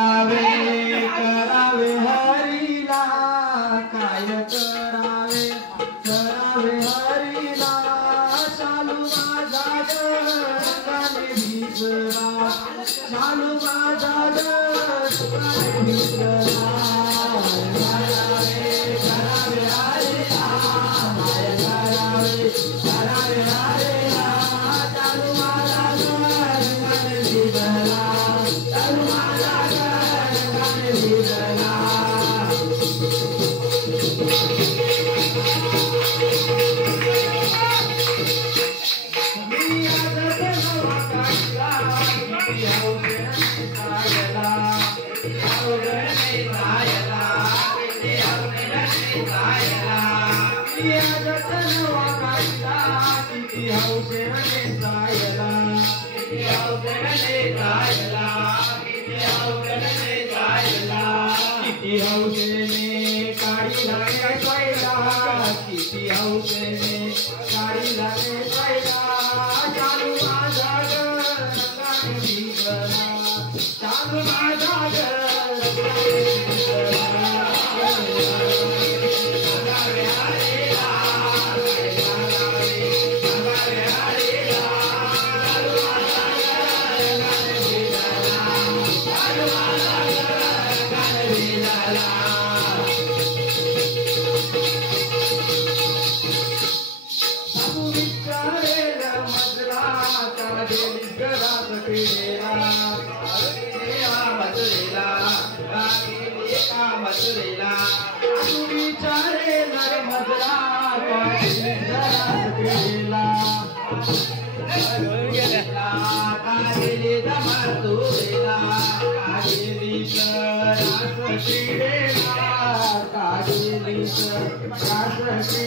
करावे हरीला काय करावे करावे हरीला चालू माझा रंगाने भिजला चालू माझा रंगाने भिजला करावे हरीला काय करावे करावे हरीला चालू माझा रंगाने भिजला चालू माझा किती हौसेने काढी लागे पैला किती हौसेने काढी लागे पैला चालू माझा रंगाने भिजला चालू माझा रंगाने भिजला करावे हरीला करावे हरीला चालू माझा रंगाने भिजला चालू माझा रंगाने भिजला काढली